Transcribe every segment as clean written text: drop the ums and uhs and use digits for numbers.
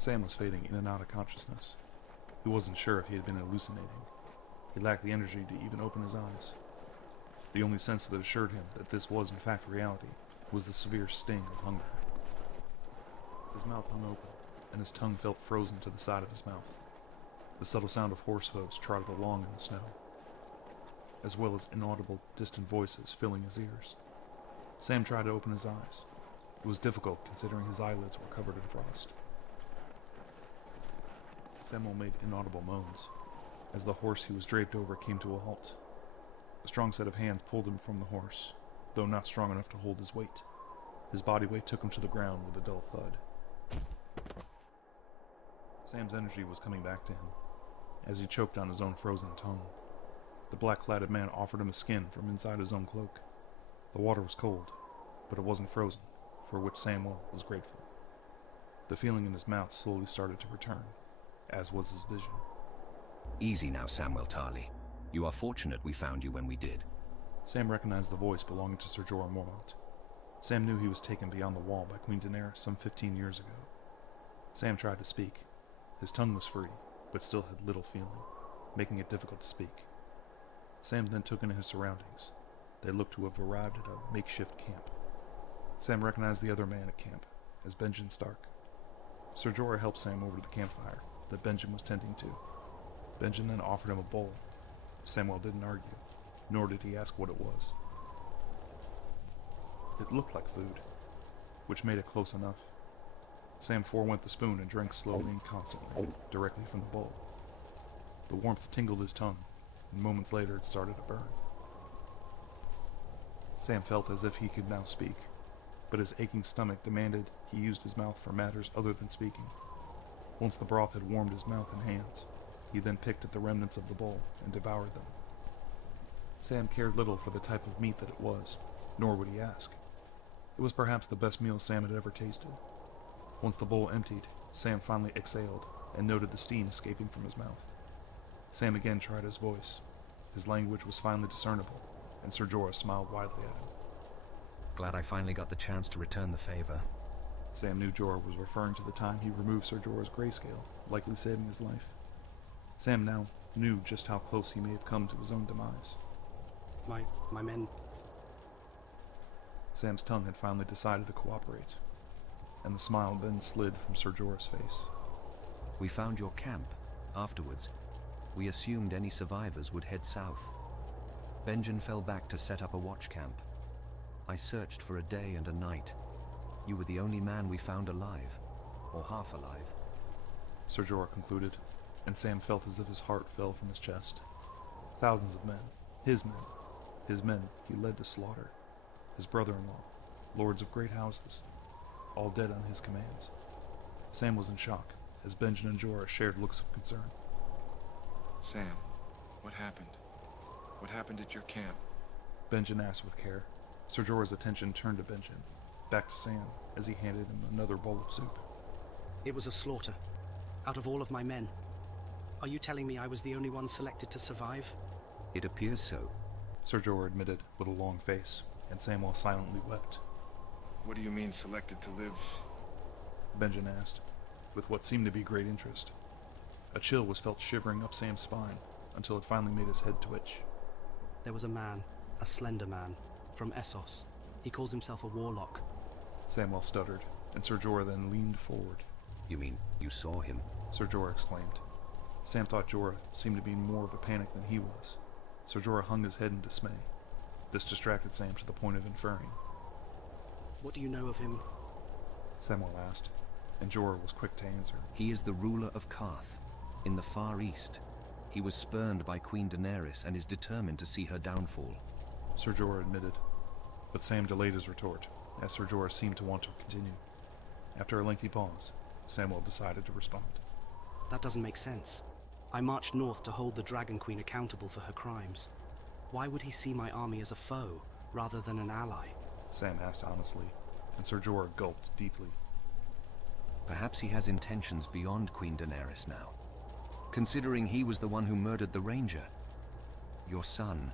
Sam was fading in and out of consciousness. He wasn't sure if he had been hallucinating. He lacked the energy to even open his eyes. The only sense that assured him that this was in fact reality was the severe sting of hunger. His mouth hung open, and his tongue felt frozen to the side of his mouth. The subtle sound of horse hooves trotted along in the snow, as well as inaudible, distant voices filling his ears. Sam tried to open his eyes. It was difficult considering his eyelids were covered in frost. Samwell made inaudible moans as the horse he was draped over came to a halt. A strong set of hands pulled him from the horse, though not strong enough to hold his weight. His body weight took him to the ground with a dull thud. Sam's energy was coming back to him as he choked on his own frozen tongue. The black-cladded man offered him a skin from inside his own cloak. The water was cold, but it wasn't frozen, for which Samwell was grateful. The feeling in his mouth slowly started to return, as was his vision. Easy now, Samwell Tarly. You are fortunate we found you when we did. Sam recognized the voice belonging to Ser Jorah Mormont. Sam knew he was taken beyond the wall by Queen Daenerys some 15 years ago. Sam tried to speak. His tongue was free, but still had little feeling, making it difficult to speak. Sam then took in his surroundings. They looked to have arrived at a makeshift camp. Sam recognized the other man at camp as Benjen Stark. Ser Jorah helped Sam over to the campfire that Benjen was tending to. Benjen then offered him a bowl. Samwell didn't argue, nor did he ask what it was. It looked like food, which made it close enough. Sam forewent the spoon and drank slowly and constantly, directly from the bowl. The warmth tingled his tongue, and moments later it started to burn. Sam felt as if he could now speak, but his aching stomach demanded he used his mouth for matters other than speaking. Once the broth had warmed his mouth and hands, he then picked at the remnants of the bowl and devoured them. Sam cared little for the type of meat that it was, nor would he ask. It was perhaps the best meal Sam had ever tasted. Once the bowl emptied, Sam finally exhaled and noted the steam escaping from his mouth. Sam again tried his voice. His language was finally discernible, and Ser Jorah smiled widely at him. Glad I finally got the chance to return the favor. Sam knew Jorah was referring to the time he removed Ser Jorah's grayscale, likely saving his life. Sam now knew just how close he may have come to his own demise. My men... Sam's tongue had finally decided to cooperate, and the smile then slid from Ser Jorah's face. We found your camp. Afterwards, we assumed any survivors would head south. Benjen fell back to set up a watch camp. I searched for a day and a night. You were the only man we found alive, or half alive. Ser Jorah concluded, and Sam felt as if his heart fell from his chest. Thousands of men, his men he led to slaughter, his brother-in-law, lords of great houses, all dead on his commands. Sam was in shock, as Benjen and Jorah shared looks of concern. Sam, what happened? What happened at your camp? Benjen asked with care. Ser Jorah's attention turned to Benjen, back to Sam, as he handed him another bowl of soup. It was a slaughter. Out of all of my men. Are you telling me I was the only one selected to survive? It appears so. Ser Jorah admitted, with a long face, and Samwell silently wept. What do you mean selected to live? Benjen asked, with what seemed to be great interest. A chill was felt shivering up Sam's spine, until it finally made his head twitch. There was a man, a slender man, from Essos. He calls himself a warlock. Samwell stuttered, and Ser Jorah then leaned forward. You mean you saw him? Ser Jorah exclaimed. Sam thought Jorah seemed to be in more of a panic than he was. Ser Jorah hung his head in dismay. This distracted Sam to the point of inferring. What do you know of him? Samwell asked, and Jorah was quick to answer. He is the ruler of Karth, in the Far East. He was spurned by Queen Daenerys and is determined to see her downfall. Ser Jorah admitted, but Sam delayed his retort, as Ser Jorah seemed to want to continue. After a lengthy pause, Samwell decided to respond. That doesn't make sense. I marched north to hold the Dragon Queen accountable for her crimes. Why would he see my army as a foe, rather than an ally? Sam asked honestly, and Ser Jorah gulped deeply. Perhaps he has intentions beyond Queen Daenerys now. Considering he was the one who murdered the Ranger. Your son,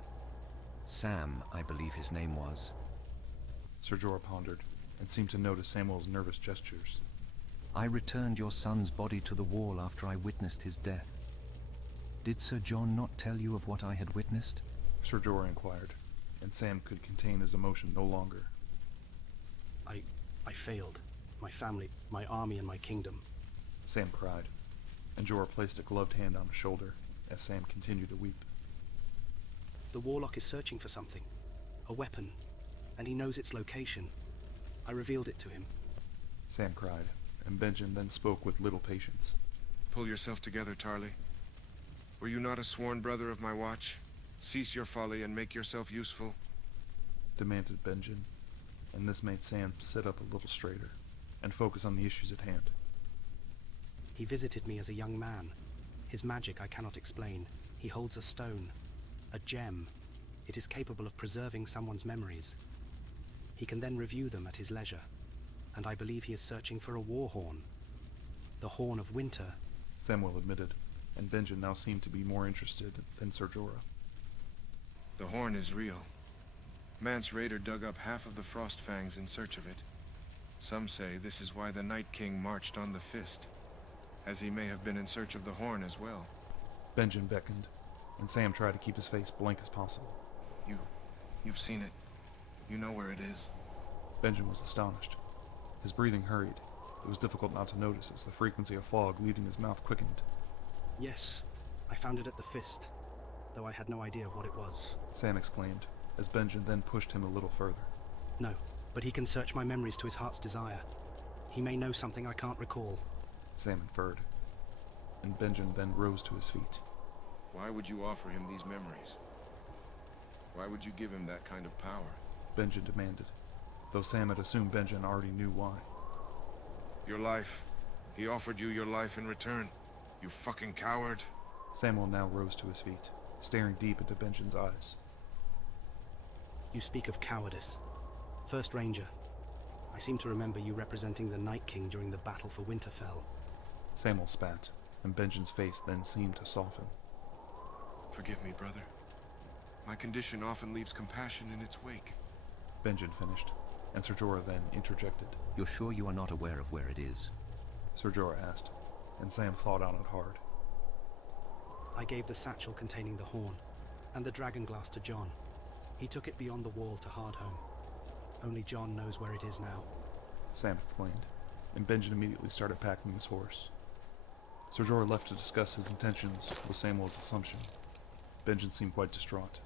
Sam, I believe his name was. Ser Jorah pondered, and seemed to notice Samwell's nervous gestures. I returned your son's body to the wall after I witnessed his death. Did Sir Jon not tell you of what I had witnessed? Ser Jorah inquired, and Sam could contain his emotion no longer. I failed. My family, my army, and my kingdom. Sam cried, and Jorah placed a gloved hand on his shoulder as Sam continued to weep. The Warlock is searching for something. A weapon. And he knows its location. I revealed it to him. Sam cried, and Benjen then spoke with little patience. Pull yourself together, Tarly. Were you not a sworn brother of my watch? Cease your folly and make yourself useful. Demanded Benjen, and this made Sam sit up a little straighter and focus on the issues at hand. He visited me as a young man. His magic I cannot explain. He holds a stone. A gem. It is capable of preserving someone's memories. He can then review them at his leisure. And I believe he is searching for a war horn. The Horn of Winter. Samwell admitted, and Benjen now seemed to be more interested than Ser Jorah. The horn is real. Mance Rayder dug up half of the Frostfangs in search of it. Some say this is why the Night King marched on the Fist, as he may have been in search of the horn as well. Benjen beckoned, and Sam tried to keep his face blank as possible. You've seen it. You know where it is. Benjen was astonished. His breathing hurried. It was difficult not to notice as the frequency of fog leaving his mouth quickened. Yes, I found it at the Fist, though I had no idea of what it was. Sam exclaimed, as Benjen then pushed him a little further. No, but he can search my memories to his heart's desire. He may know something I can't recall. Sam inferred, and Benjen then rose to his feet. Why would you offer him these memories? Why would you give him that kind of power? Benjen demanded, though Sam had assumed Benjen already knew why. Your life. He offered you your life in return. You fucking coward. Samwell now rose to his feet, staring deep into Benjen's eyes. You speak of cowardice. First Ranger, I seem to remember you representing the Night King during the battle for Winterfell. Samwell spat, and Benjen's face then seemed to soften. Forgive me, brother. My condition often leaves compassion in its wake. Benjen finished, and Ser Jorah then interjected. You're sure you are not aware of where it is? Ser Jorah asked, and Sam thought on it hard. I gave the satchel containing the horn and the dragon glass to Jon. He took it beyond the wall to Hardhome. Only Jon knows where it is now. Sam explained, and Benjen immediately started packing his horse. Ser Jorah left to discuss his intentions with Samwell's assumption. Benjen seemed quite distraught,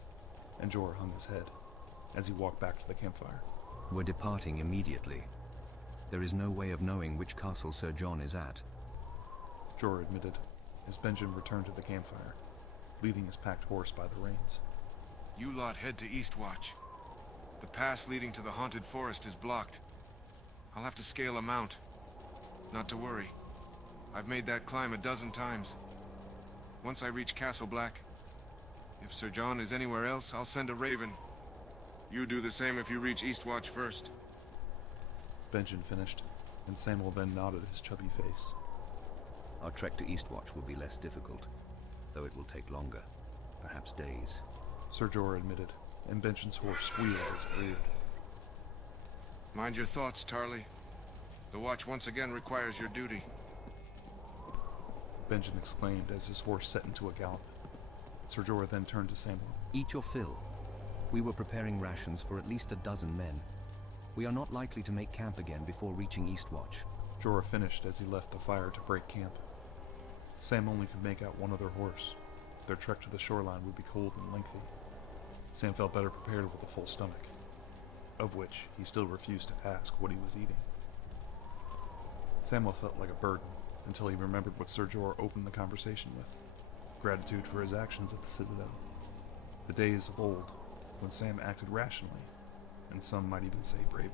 and Jorah hung his head as he walked back to the campfire. We're departing immediately. There is no way of knowing which castle Sir Jon is at. Jorah admitted, as Benjen returned to the campfire, leading his packed horse by the reins. You lot head to Eastwatch. The pass leading to the haunted forest is blocked. I'll have to scale a mount. Not to worry. I've made that climb a dozen times. Once I reach Castle Black, if Sir Jon is anywhere else, I'll send a raven. You do the same if you reach Eastwatch first. Benjen finished, and Samwell then nodded his chubby face. Our trek to Eastwatch will be less difficult, though it will take longer, perhaps days. Ser Jorah admitted, and Benjen's horse squealed as it reared. Mind your thoughts, Tarly. The watch once again requires your duty. Benjen exclaimed as his horse set into a gallop. Ser Jorah then turned to Samwell. Eat your fill. We were preparing rations for at least a dozen men. We are not likely to make camp again before reaching Eastwatch. Jorah finished as he left the fire to break camp. Sam only could make out one other horse. Their trek to the shoreline would be cold and lengthy. Sam felt better prepared with a full stomach, of which he still refused to ask what he was eating. Samwell felt like a burden until he remembered what Ser Jorah opened the conversation with: gratitude for his actions at the Citadel. The days of old, when Sam acted rationally, and some might even say bravely.